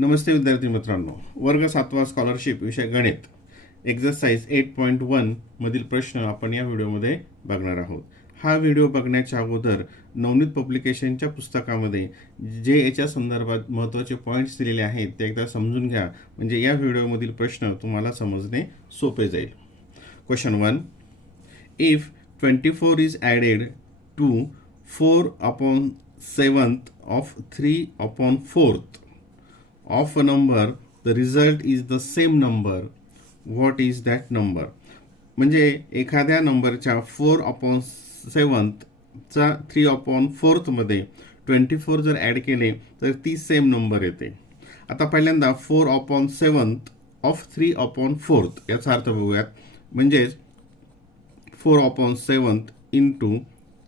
नमस्ते विद्यार्थी मित्रांनो, वर्ग 7वा स्कॉलरशिप विषय गणित एक्झरसाइज 8.1 मधील प्रश्न आपण या व्हिडिओमध्ये बघणार आहोत. हा व्हिडिओ बघण्याच्या अगोदर नवनीत पब्लिकेशनच्या पुस्तकामध्ये जे याच्या संदर्भात महत्त्वाचे पॉईंट्स दिलेले आहेत ते एकदा समजून घ्या, म्हणजे या व्हिडिओमधील प्रश्न तुम्हाला समजणे सोपे जाईल. Question 1. If 24 is added to 4/7 of 3/4 of a number, the result is the same number. What is that number? म्हणजे एखाद्या नंबरच्या 4/7 चा 3/4 मध्ये 24 जर ॲड केले तर ती सेम नंबर येते. आता पहिल्यांदा 4/7 ऑफ 3/4 याचा अर्थ बघूयात. म्हणजेच 4/7 इंटू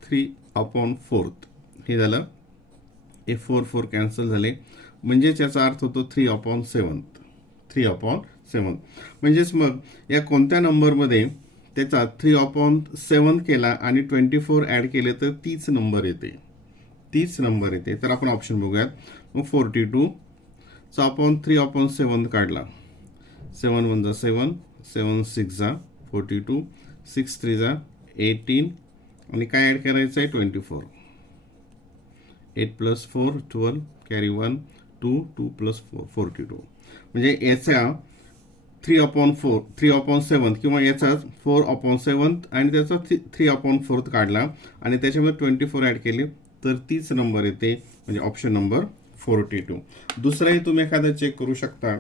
3/4 हे झालं. हे 4 कॅन्सल झाले, म्हणजेच याचा अर्थ होतो 3/7. म्हणजेच मग या कोणत्या नंबरमध्ये त्याचा 3/7 केला आणि 24 ॲड केले तर तीच नंबर येते. तर आपण ऑप्शन बघूयात. मग 42 चा अपॉन 3/7 काढला. 7 1 जा 7, 7 6 जा 42, 6 3 जा 18 आणि काय ॲड करायचं आहे 24. 8 + 4 12, कॅरी 1 2 2 + 4 42. म्हणजे याचा 3/7 किंवा याचा 4/7 आणि त्याचा 3/4 काढला आणि त्याच्यामध्ये 24 ॲड केले तर तीच नंबर येते, म्हणजे ऑप्शन नंबर 42. दुसराही तुम्ही एखादा चेक करू शकता.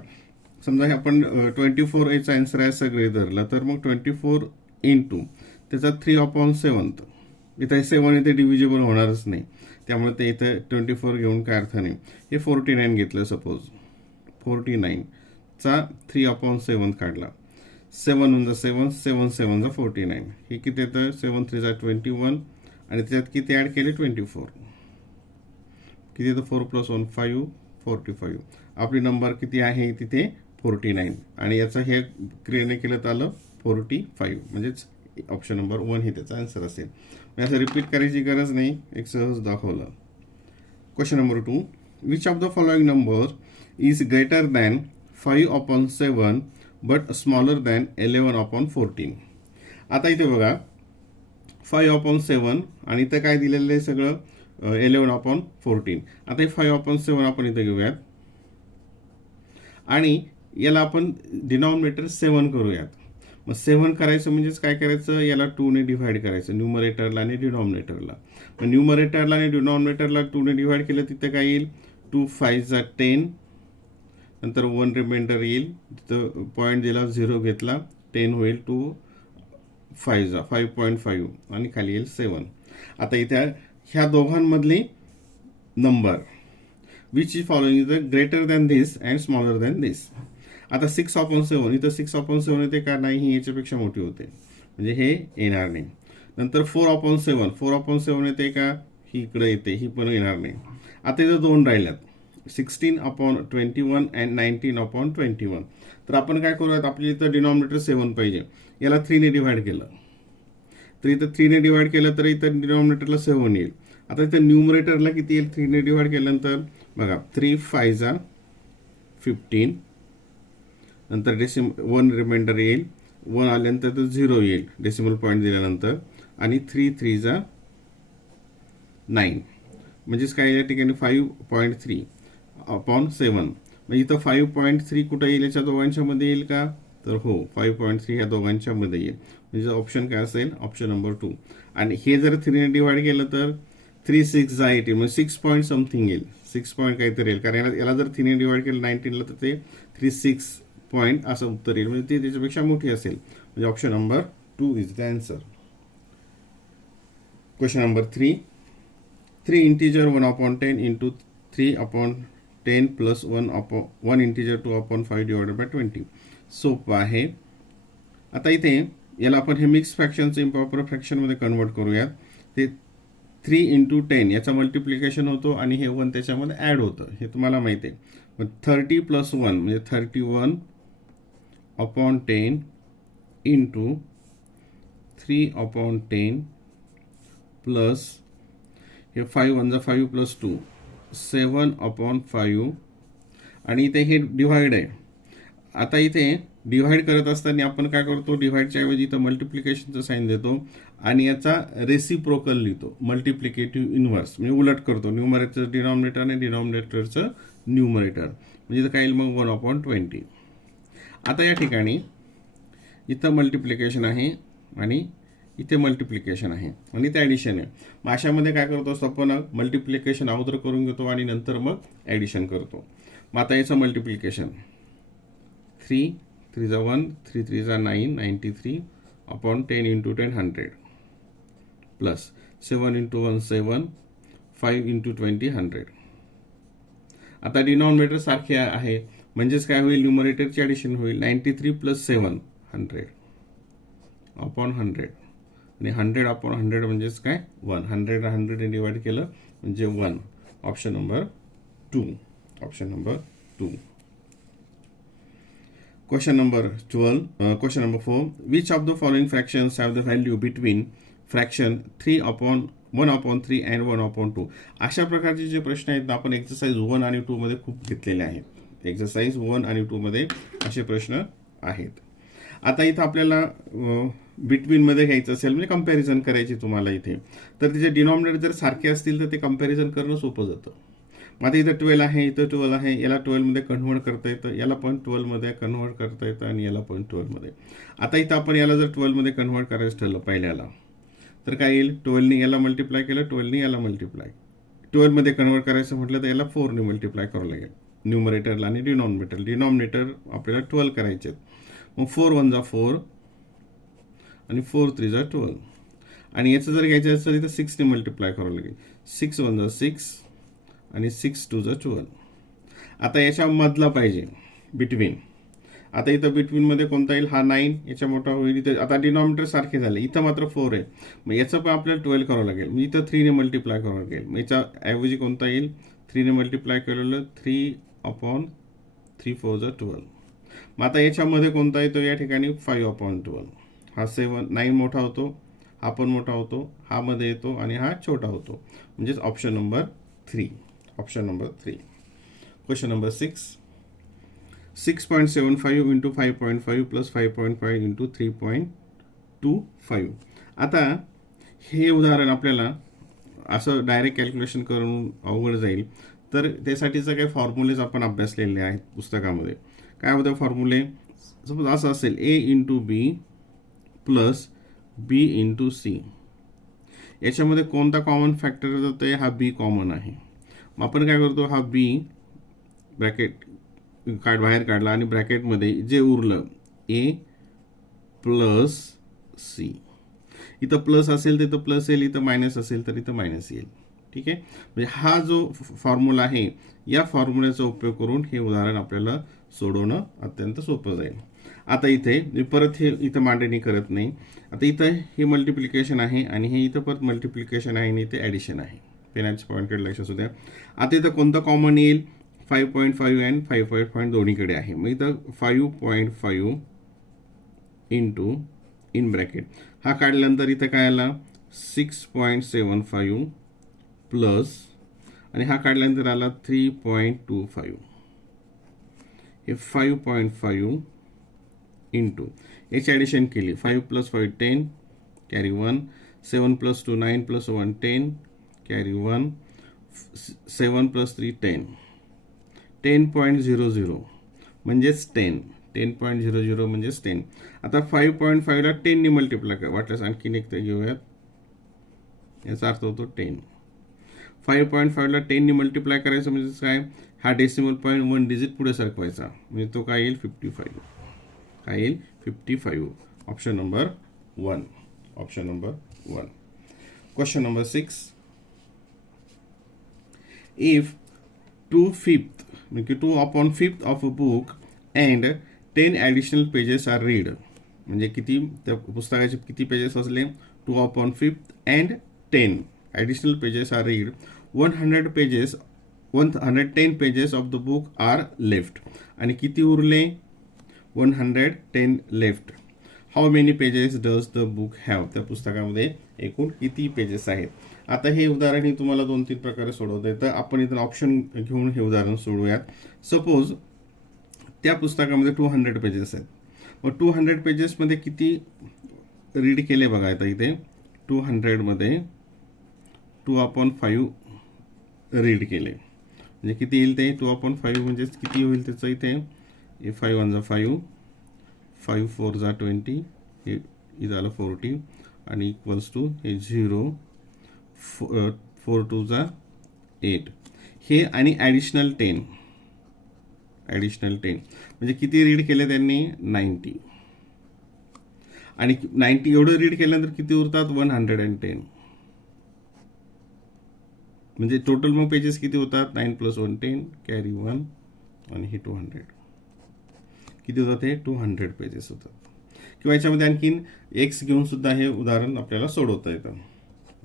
समजा हे आपण 24 याचा आन्सर आहे सगळे धरला तर मग 24 इंटू त्याचा 3/7. इथं 7 इथे डिव्हिजिबल होणारच नाही, त्यामुळे ते इथं 24 घेऊन काय अर्थ नाही. हे 49 घेतलं सपोज. 49 चा 3/7 काढला. 7 1 जा 7, 7 7 जा 49. हे किती येतं 7 3 जा 21 आणि त्याच्यात किती ॲड केले 24. किती येतं 4 + 1 5 45. आपली नंबर किती आहे तिथे 49 आणि याचं हे क्रियेने केलं तर आलं 45. म्हणजेच ऑप्शन नंबर 1 हे त्याचा आन्सर असेल. असं रिपीट करायची गरज नाही, एक सहज दाखवलं. Question number 2. Which of the following number is greater than 5/7 but smaller than 11/14? आता इथे बघा 5/7 आणि इथं काय दिलेलं आहे सगळं 11/14. आता हे 5/7 आपण इथं घेऊयात आणि याला आपण डिनॉमिनेटर 7 करूयात. मग 7 करायचं म्हणजेच काय करायचं, याला 2 ने डिव्हाइड करायचं, न्यूमरेटरला आणि डिनॉमिनेटरला. मग न्यूमरेटरला आणि डिनॉमिनेटरला 2 ने डिव्हाइड केलं तिथं काय येईल 2 5 जा 10, नंतर 1 रिमाइंडर येईल. तिथं पॉईंट दिला 0 घेतला 10 होईल 2 5 जा 5.5 आणि खाली येईल 7. आता इथे ह्या दोघांमधली number which is following is the greater than this and smaller than this. आता 6/7 इथं 6/7 येते का नाही, ही याच्यापेक्षा मोठी होते, म्हणजे हे येणार नाही. नंतर 4/7 येते का, ही इकडे येते, ही पण येणार नाही. आता इथं 2 राहिल्यात 16/21 अँड 19/21. तर आपण काय करूयात, आपल्या इथं डिनॉमिनेटर 7 पाहिजे, याला 3 ने डिव्हाइड केलं तर इथं 3 ने डिव्हाइड केलं तर इथं डिनॉमिनेटरला 7 येईल. आता इथं न्यूमरेटरला किती येईल 3 ने डिव्हाइड केल्यानंतर बघा 3 5 जा 15, नंतर 1 रिमाइंडर येईल, 1 आल्यानंतर तर 0 येईल डेसिमल पॉईंट दिल्यानंतर आणि 3 3 जा 9. म्हणजेच काय या ठिकाणी 5.3/7. म्हणजे इथं 5.3 कुठं येईल, याच्या दोघांच्या मध्ये येईल का, तर हो 5.3 ह्या दोघांच्या मध्ये येईल. म्हणजे ऑप्शन काय असेल ऑप्शन नंबर 2. आणि हे जर 3 ने डिव्हाइड केलं तर 3 6 जा 18, म्हणजे 6 पॉईंट समथिंग येईल, 6 पॉईंट काहीतरी येईल. कारण याला जर 3 ने डिव्हाइड केलं 19ला तर ते 36 पॉईंट असं उत्तर येईल, म्हणजे ती त्याच्यापेक्षा मोठी असेल. म्हणजे option number 2 is the answer. Question number 3. 3 integer 1/10 into 3/10 plus 1 integer 2/5 divided by 20. सोपं आहे. आता इथे याला आपण हे मिक्स फ्रॅक्शनचं इम्प्रॉपर फ्रॅक्शनमध्ये कन्वर्ट करूयात. ते 3 × 10 याचा मल्टिप्लिकेशन होतो आणि हे 1 त्याच्यामध्ये ॲड होतं, हे तुम्हाला माहिती आहे. मग 30 + 1 म्हणजे 31/10 इंटू 3/10 प्लस हे 5 1 जा 5 + 2 7/5 आणि इथे हे डिव्हाइड आहे. आता इथे डिव्हाइड करत असताना आपण काय करतो, डिव्हाइडच्या ऐवजी इथं मल्टिप्लिकेशनचं साईन देतो आणि याचा रेसिप्रोकल लिहितो, मल्टिप्लिकेटिव्ह इन्व्हर्स, म्हणजे उलट करतो. न्यूमरेटरचं डिनॉमिनेटर आणि डिनॉमिनेटरचं न्यूमरेटर, म्हणजे इथं काय येईल मग 1/20. आता या ठिकाणी इथं मल्टिप्लिकेशन आहे आणि इथे मल्टिप्लिकेशन आहे आणि इथे ॲडिशन आहे. मग अशामध्ये काय करतो असतो आपण, मल्टिप्लिकेशन अगोदर करून घेतो आणि नंतर मग ॲडिशन करतो. मग आता याचं मल्टिप्लिकेशन 3 3 जा 1, 3 3 जा 9, 93 अपॉन 10 × 10 100 प्लस 7 × 1 7, 5 × 20 100. आता डिनॉमिनेटर सारखे आहे म्हणजेच काय होईल, न्यूमरेटरची ॲडिशन होईल. 93 + 7 100 अपॉन 100 आणि 100 अपॉन 100 म्हणजेच काय 1. 100 डिवाइड केलं म्हणजे 1. Option number 2. Option number 2. Question number 12. Question number 4. Which of the following fractions have the value between fraction 1/3 and 1/2? अशा प्रकारचे जे प्रश्न आहेत ना, आपण एक्सरसाइज 1 आणि 2 मध्ये खूप घेतलेले आहेत. एक्सरसाइज 1 आणि 2 मध्ये असे प्रश्न आहेत. आता इथं आपल्याला बिटवीनमध्ये घ्यायचं असेल म्हणजे कंपॅरिझन करायची तुम्हाला इथे, तर तिचे डिनॉमिनेटर जर सारखे असतील तर ते कंपॅरिझन करणं सोपं जातं. मग आता इथं 12 आहे, इथं 12 आहे, याला 12 मध्ये कन्व्हर्ट करता येतं, याला पण 12 मध्ये कन्व्हर्ट करता येतं आणि याला पण 12 मध्ये. आता इथं आपण याला जर 12 मध्ये कन्व्हर्ट करायचं ठरलं पहिल्याला, तर काय येईल, 12ने याला मल्टिप्लाय केलं, 12ने याला मल्टिप्लाय. 12 मध्ये कन्व्हर्ट करायचं म्हटलं तर याला 4ने मल्टिप्लाय करावं लागेल, न्यूमरेटरला आणि डिनॉमिनेटर आपल्याला 12 करायचे आहेत. मग 4 1 जा 4 आणि 4 3 जा 12 आणि याचं जर घ्यायचं असेल तर 6ने मल्टिप्लाय करावं लागेल. 6 1 जा 6 आणि 6 2 जा 12. आता याच्या मधला पाहिजे बिटवीन. आता इथं बिटवीनमध्ये कोणता येईल, हा 9 याच्या मोठा होईल. इथं आता डिनॉमिनेटर सारखे झाले, इथं मात्र 4 आहे, मग याचं पण आपल्याला 12 करावं लागेल. मग इथं 3ने मल्टिप्लाय करावं लागेल. मग याच्या ऐवजी कोणता येईल, 3ने मल्टिप्लाय केलेलं 3 अपॉन 3 4 जा 12. मग आता याच्यामध्ये कोणता येतो, या ठिकाणी 5/12. हा 9 मोठा होतो, हा पण मोठा होतो, हा मध्ये येतो आणि हा छोटा होतो, म्हणजेच option number 3. Option number 3. Question number 6. 6.75 × 5.5 + 5.5 × 3.25. आता हे उदाहरण आपल्याला असं डायरेक्ट कॅल्क्युलेशन करून अवघड जाईल, तर त्यासाठीचं काही फॉर्म्युलेज आपण अभ्यासलेले आहेत पुस्तकामध्ये. काय होतं फॉर्म्युले, सपोज असं असेल, A × B + B × C. याच्यामध्ये कोणता कॉमन फॅक्टर जातो, हा B कॉमन आहे. मग आपण काय करतो, हा B ब्रॅकेट बाहेर काढला आणि ब्रॅकेटमध्ये जे उरलं A + C. इथं प्लस असेल तर इथं प्लस येईल, इथं मायनस असेल तर इथं मायनस येईल. ठीक आहे, म्हणजे हा जो फॉर्म्युला आहे, या फॉर्म्युल्याचा उपयोग करून हे उदाहरण आपल्याला सोडवणं अत्यंत सोपं जाईल. आता इथे मी परत हे इथं मांडणी करत नाही. आता इथं हे मल्टिप्लिकेशन आहे आणि हे इथं परत मल्टिप्लिकेशन आहे आणि इथे ॲडिशन आहे. पेनाचे पॉईंटेड लक्ष असू द्या. आता इथं कोणतं कॉमन येईल, 5.5 आणि 5.5 दोन्हीकडे आहे. मग इथं 5.5 इन ब्रॅकेट हा काढल्यानंतर इथं काय आला, 6.75 प्लस आणि हा काढल्यानंतर आला 3.25. हे 5.5 इंटू याची ॲडिशन केली, 5 + 5 10 कॅरी 1, 7 + 2 9 + 1 10 कॅरी 1, 7 + 3 10, 10.00 म्हणजेच 10. 10.00 म्हणजेच 10. आता 5.5 ला 10ने मल्टिप्लाय करा, वाटल्यास आणखीन एक घेऊयात, याचा अर्थ होतो 10. 5.5 ला 10ने मल्टिप्लाय करायचं म्हणजे काय, हा डेसिमल पॉईंट 1 डिजिट पुढे सरकवायचा, म्हणजे तो काय येईल 55. काय येईल 55. Option number 1. Option number 1. Question number 6. If 2/5 म्हणजे 2/5 of a book and 10 additional pages are read, म्हणजे किती त्या पुस्तकाचे किती पेजेस असले, 2/5 and 10 additional pages are read, 110 pages of the book are left, आणि किती उरले, 110 left. How many pages does the book have, त्या पुस्तकामध्ये एकूण किती पेजेस आहेत. आता हे उदाहरण ही तुम्हाला 2-3 प्रकारे सोडवता येतं. आपण इथं ऑप्शन घेऊन हे उदाहरण सोडवूयात. सपोज त्या पुस्तकामध्ये 200 पेजेस आहेत. मग 200 पेजेसमध्ये किती रीड केले बघा आता इथे 200 मध्ये 2/5 रीड केले म्हणजे किती येईल ते 2/5 म्हणजे किती होईल त्याचं इथे 5 1 5 5 4 20 हे झालं 40 आणि इक्वल्स टू हे 0 4 2 8 हे आणि ॲडिशनल 10 म्हणजे किती रीड केले त्यांनी 90 आणि 90 एवढं रीड केल्यानंतर किती उरतात 110 म्हणजे टोटल मग पेजेस किती होतात 9 + 1 10 कॅरी 1 आणि हे 200 किती होतात हे 200 पेजेस होतात. किंवा याच्यामध्ये आणखीन एक्स घेऊन सुद्धा हे उदाहरण आपल्याला सोडवता येतं.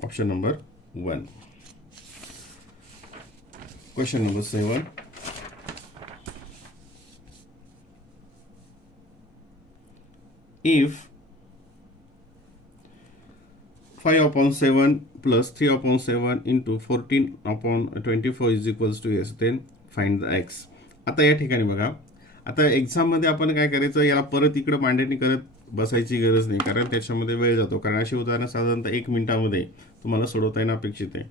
Option number 1. Question number 7. If 5/7 plus 3/7 into 14/24 is equals to s, then find the x. आता या ठिकाणी बघा, आता एक्झाममध्ये आपण काय करायचं, याला परत इकडं मांडणी करत बसायची गरज नाही, कारण त्याच्यामध्ये वेळ जातो. कारण अशी उदाहरणं साधारणतः 1 मिनिटामध्ये तुम्हाला सोडवता येणं अपेक्षित आहे.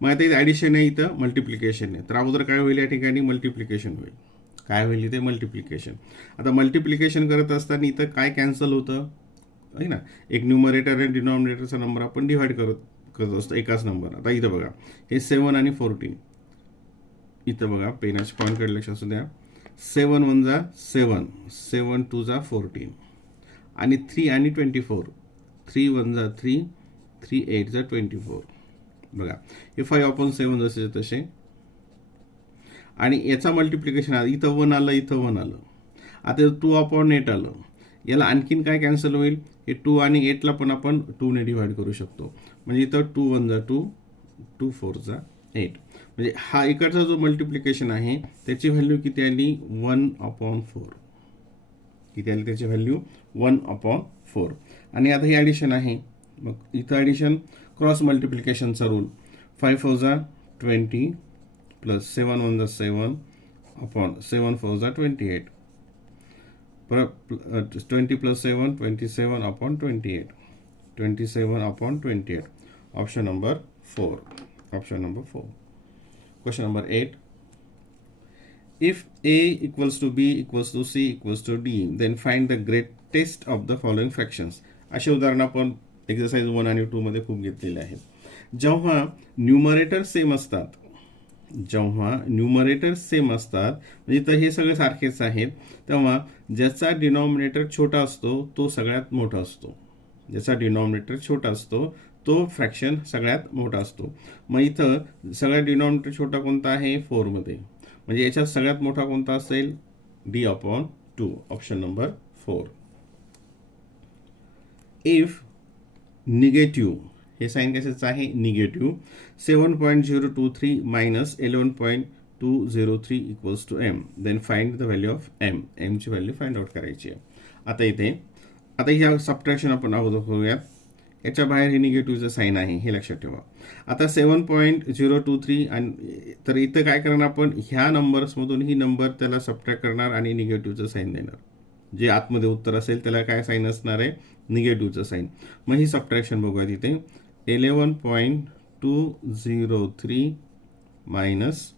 मग आता इथे ॲडिशन आहे, इथं मल्टिप्लिकेशन आहे. तर अगोदर काय होईल या ठिकाणी मल्टिप्लिकेशन होईल. काय होईल इथे मल्टिप्लिकेशन. आता मल्टिप्लिकेशन करत असताना इथं काय कॅन्सल होतं आहे ना, एक न्यूमरेटर आणि डिनॉमिनेटरचा नंबर आपण डिव्हाइड करत असतो एकाच नंबर. आता इथं बघा हे 7 आणि 14 इथं बघा पेनाचे पॉईंटकडे लक्ष असू द्या. 7 1 7 7 2 14 आणि 3 आणि 24 3 1 3 3 8 24 बघा हे 5/7 जसे तसे. आणि याचा मल्टिप्लिकेशन आलं इथं 1 आलं इथं 1 आलं. आता 2/8 आलं. याला आणखीन काय कॅन्सल होईल, हे 2 आणि 8ला पण आपण 2 ने डिव्हाइड करू शकतो. म्हणजे इथं 2 1 2 2 4 8. म्हणजे हा इकडचा जो मल्टिप्लिकेशन आहे त्याची व्हॅल्यू किती आली 1/4. किती आली त्याची व्हॅल्यू 1/4. आणि आता ही ॲडिशन आहे. मग इथं ॲडिशन क्रॉस मल्टिप्लिकेशनचा rule 5 4 20 plus 7 1 7 upon 7 4 28 20 plus 7 27/28 27/28. Option number 4. Option number 4. Question number 8. If A equals to B equals to C equals to D, then find the greatest of the following fractions. असे उदाहरण आपण exercise 1 आणि 2 मध्ये खूप घेतलेले आहेत. जेव्हा न्यूमरेटर सेम असतात म्हणजे तर हे सगळे सारखेच आहेत, तेव्हा ज्याचा डिनॉमिनेटर छोटा असतो तो सगळ्यात मोठा असतो. ज्याचा डिनॉमिनेटर छोटा असतो तो फ्रॅक्शन सगळ्यात मोठा असतो. मग इथं सगळ्यात डिनॉमिनेटर छोटा कोणता आहे 4 मध्ये. म्हणजे याच्यात सगळ्यात मोठा कोणता असेल D/2. Option number 4. If negative हे साईन कशाचं आहे negative 7.023 minus 11.203 equals to m, then find the value of m. ची व्हॅल्यू फाइंड आउट करायची आहे. आता ह्या सबट्रॅक्शन आपण अगोदर करूयात. याच्या बाहेर हे निगेटिव्हचं साईन आहे हे लक्षात ठेवा. आता 7.023 आणि तर इथं काय करणार आपण ह्या नंबर्समधून ही नंबर त्याला सबट्रॅक्ट करणार आणि निगेटिव्हचं साईन देणार. जे आतमध्ये उत्तर असेल त्याला काय साईन असणार आहे निगेटिव्हचं साईन. मग ही सबट्रॅक्शन बघूया. तिथे 11.203 मायनस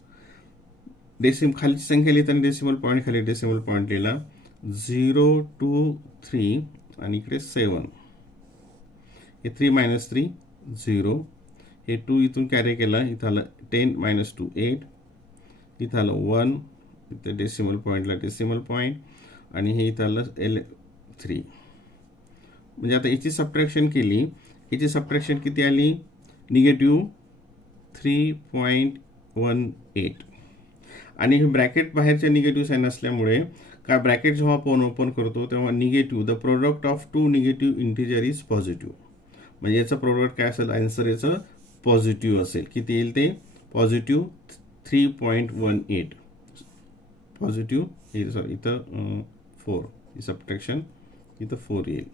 खालीची संख्या लिहिताना डेसिमल पॉईंट खाली डेसिमल पॉईंट लिहिला 023 आणि इकडे 7 हे 3 - 3 0 हे 2 इथून कॅरी केलं इथं आलं 10 - 2 8 इथं आलं 1 इथं डेसिमल पॉईंटला डेसिमल पॉईंट आणि हे इथं आलं 3. म्हणजे आता याची सबट्रॅक्शन केली. याची सबट्रॅक्शन किती आली निगेटिव्ह 3.18 आणि हे ब्रॅकेट बाहेरच्या निगेटिव्ह साईन असल्यामुळे काय ब्रॅकेट जेव्हा आपण ओपन करतो तेव्हा negative the product of 2 negative integer is positive. म्हणजे याचं प्रोडक्ट काय असेल आन्सर याचं पॉझिटिव्ह असेल. किती येईल ते पॉझिटिव्ह 3.18 पॉझिटिव्ह सॉरी इथं 4 ही सबट्रॅक्शन इथं 4 येईल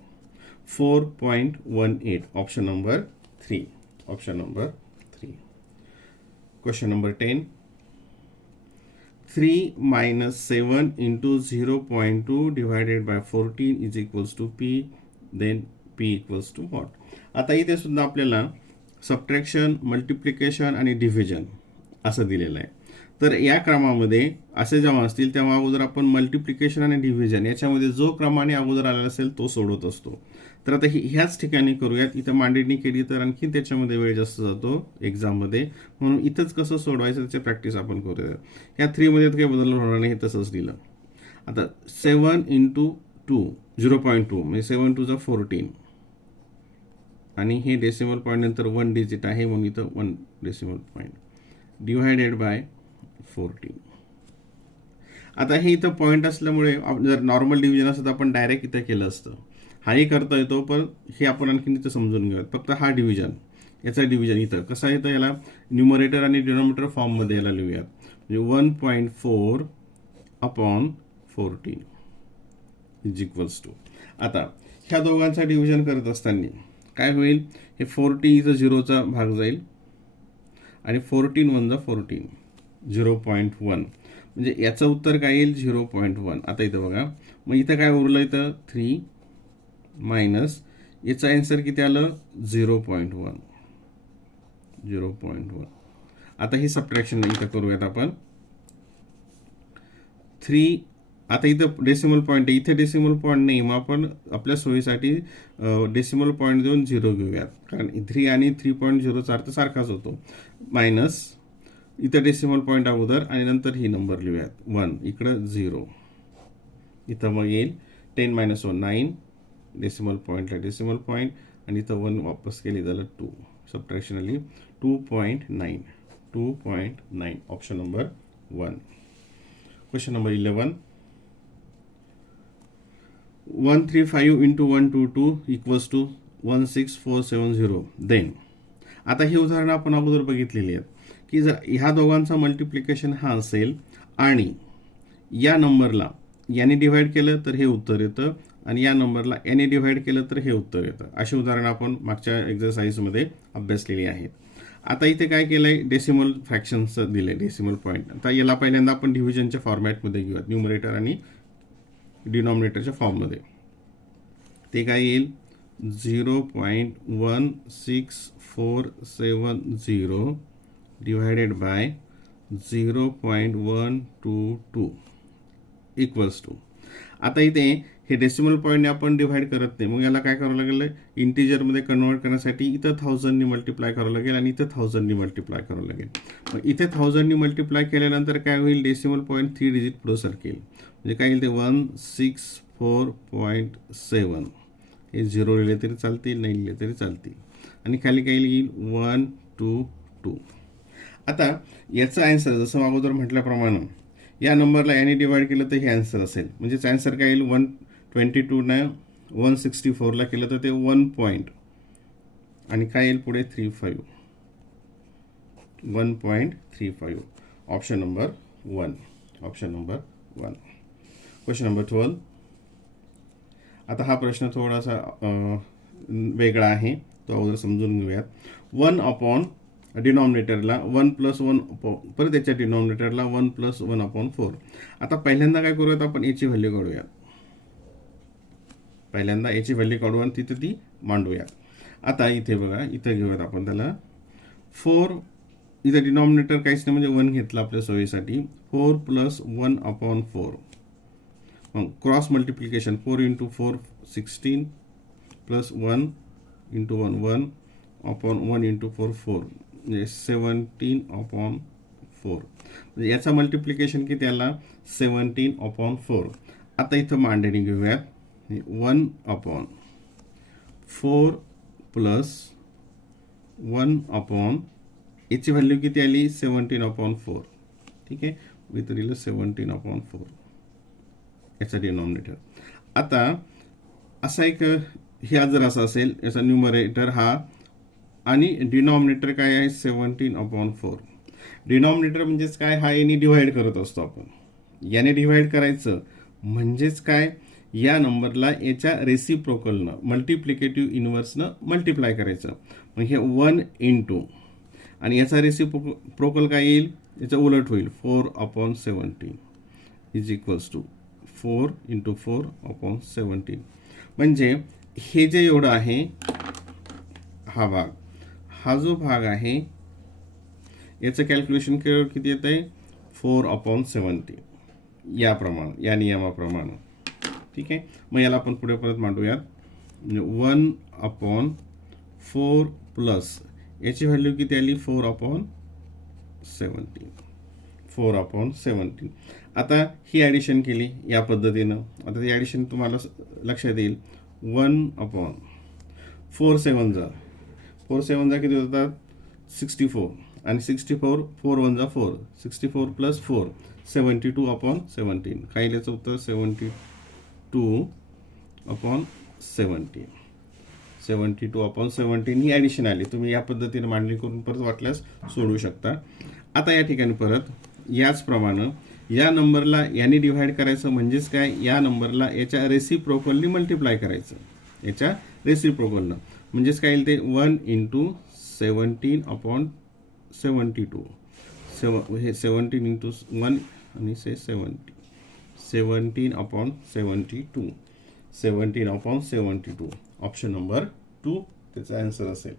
4.18. Option number 3. Option number question number 10. 3 minus 7 into 0.2 divided by 14 is equals to P, then P equals to what? आता इथे सुद्धा आपल्याला सबट्रॅक्शन, मल्टिप्लिकेशन आणि डिव्हिजन असं दिलेलं आहे. तर या क्रमामध्ये असे जेव्हा असतील तेव्हा अगोदर आपण मल्टिप्लिकेशन आणि डिव्हिजन याच्यामध्ये जो क्रमाने अगोदर आलेला असेल तो सोडवत असतो. तर आता ह्याच ठिकाणी करूयात. इथं मांडणी केली तर आणखी त्याच्यामध्ये वेळ जास्त जातो एक्झाममध्ये, म्हणून इथंच कसं सोडवायचं त्याची प्रॅक्टिस आपण करूया. ह्या 3 मध्ये काही बदल होणार नाही, हे तसंच दिलं. आता 7 into 2 0.2 म्हणजे 7 to the 14 आणि हे डेसिमल पॉईंट नंतर 1 डिजिट आहे म्हणून इथं 1 डेसिमल पॉईंट डिवायडेड बाय 14. आता हे इथं पॉईंट असल्यामुळे जर नॉर्मल डिव्हिजन असतं तर आपण डायरेक्ट इथं केलं असतं. हाही करता येतो, पण हे आपण आणखी इथं समजून घेऊयात. फक्त हा डिव्हिजन, याचा डिव्हिजन इथं कसं येतं, याला न्यूमरेटर आणि डिनॉमिनेटर फॉर्ममध्ये याला लिहूयात. म्हणजे 1.4 अपॉन 14 इज इक्वल्स टू. आता ह्या दोघांचा डिव्हिजन करत असताना काय होईल, हे 40 इथं 0चा भाग जाईल आणि 14 1 जा 14 0.1 म्हणजे याचं उत्तर काय येईल 0.1. आता इथं बघा, मग इथं काय उरलं, इथं 3 मायनस याचं आन्सर किती आलं 0.1. आता ही सबट्रॅक्शन इथं करूयात आपण. 3 आता इथं डेसिमल पॉईंट आहे, इथे डेसिमल पॉईंट नाही, मग आपण आपल्या सोयीसाठी डेसिमल पॉईंट देऊन 0 घेऊयात, कारण 3 आणि 3.0चा अर्थ सारखाच होतो. मायनस इथं डेसिमल पॉईंट अगोदर आणि नंतर ही नंबर लिहूयात 1, इकडं 0. इथं मग येईल 10 - 1 9, डेसिमल पॉईंटला डेसिमल पॉईंट आणि इथं 1 वापस केली झालं 2. सबट्रॅक्शन आली 2.9. Option number 1. Question number 11. 135 into 122 equals to 16470. Then आता ही उदाहरणं आपण अगोदर बघितलेली आहेत की जर ह्या दोघांचा मल्टिप्लिकेशन हा असेल आणि या नंबरला याने डिव्हाइड केलं तर हे उत्तर येतं आणि या नंबरला याने डिव्हाइड केलं तर हे उत्तर येतं. अशी उदाहरणं आपण मागच्या एक्झरसाइजमध्ये अभ्यासलेली आहेत. आता इथे काय केलं आहे, डेसिमल फ्रॅक्शन्सचं दिलं आहे, डेसिमल पॉईंट. आता याला पहिल्यांदा आपण डिव्हिजनच्या फॉर्मॅटमध्ये घेऊयात, न्यूमरेटर आणि डिनॉमिनेटरच्या फॉर्ममध्ये. ते काय येईल 0.1640 डिवायडेड बाय 0.122 इक्वल्स टू. आता इथे हे डेसिमल पॉईंटने आपण डिव्हाइड करत नाही, मग याला काय करावं लागेल, इंटिजरमध्ये कन्वर्ट करण्यासाठी इथं 1000नी मल्टिप्लाय करावं लागेल आणि इथं 1000नी मल्टिप्लाय करावं लागेल. मग इथे 1000नी मल्टिप्लाय केल्यानंतर काय होईल, डेसिमल पॉईंट 3 डिजिट पुढे सरकेल, म्हणजे काय येईल ते 164.7. हे 0 लिहिले तरी चालतील, नाही लिहिले तरी चालतील, आणि खाली काय येईल 122. आता याचं आन्सर जसं अगोदर म्हटल्याप्रमाणे या नंबरला याने डिवाइड केलं तर हे आन्सर असेल, म्हणजेच आन्सर काय येईल 122 164ला केलं तर ते 1 पॉईंट आणि काय येईल पुढे 35 1.35. Option number 1. Question number 12. आता हा प्रश्न थोडासा वेगळा आहे, तो अगोदर समजून घेऊयात. 1 अपॉन डिनॉमिनेटरला 1 + 1 परत त्याच्या डिनॉमिनेटरला 1 + 1/4. आता पहिल्यांदा काय करूयात, आपण याची व्हॅल्यू काढूयात. पहिल्यांदा याची व्हॅल्यू काढू आणि तिथे ती मांडूयात. आता इथे बघा, इथे घेऊयात आपण त्याला 4. इथं डिनॉमिनेटर काहीच नाही, म्हणजे 1 घेतला आपल्या सोयीसाठी. 4 + 1/4. मग क्रॉस मल्टिप्लिकेशन 4 × 4 16 + 1 × 1 1 अपॉन 1 × 4 4 म्हणजे 17/4. म्हणजे याचा मल्टिप्लिकेशन किती आला 17/4. आता इथं मांडणी घेऊयात 1/4 + 1 याची व्हॅल्यू किती आली 17/4. ठीक आहे, इथं दिलं 17/4 याचा डिनॉमिनेटर. आता असा एक ह्या जर असा असेल, याचा न्यूमरेटर हा आणि डिनॉमिनेटर काय आहे 17/4. डिनॉमिनेटर म्हणजेच काय, हा याने डिव्हाइड करत असतो आपण. याने डिव्हाइड करायचं म्हणजेच काय, या नंबरला याच्या रेसिप्रोकलनं मल्टिप्लिकेटिव्ह इन्व्हर्सनं मल्टिप्लाय करायचं. मग हे 1 × आणि याचा रेसिप्रोकल काय येईल, याचा उलट होईल. 4/17 इज इक्वल्स टू 4 × 4/17. म्हणजे हे जे एवढं आहे हा भाग, हा जो भाग आहे याचं कॅल्क्युलेशन किती येत आहे, 4/17 याप्रमाणे, या नियमाप्रमाणे. ठीक आहे. मग याला आपण पुढे परत मांडूयात. 1/4 प्लस याची व्हॅल्यू किती आली, 4/17. 4/17. आता ही ॲडिशन केली या पद्धतीनं. आता ती ॲडिशन तुम्हाला लक्षात येईल. 1/4 7 जा किती होतात, 64. आणि 64 4 1 जा 4, 64 प्लस 4 72/17. काय याचं उत्तर 72/17. 72/17 ही ॲडिशन आली. तुम्ही या पद्धतीने मांडणी करून परत वाटल्यास सोडवू शकता. आता या ठिकाणी परत याचप्रमाणे या नंबरला याने डिव्हाइड करायचं, म्हणजेच काय, या नंबरला याच्या रेसिप्रोकलनी मल्टिप्लाय करायचं, याच्या रेसिप्रोकलनं. म्हणजेच काय येईल ते 1 × 17/72. हे 17 × 1 आणि 17/72. 17/72. ऑप्शन नंबर 2 त्याचा आन्सर असेल.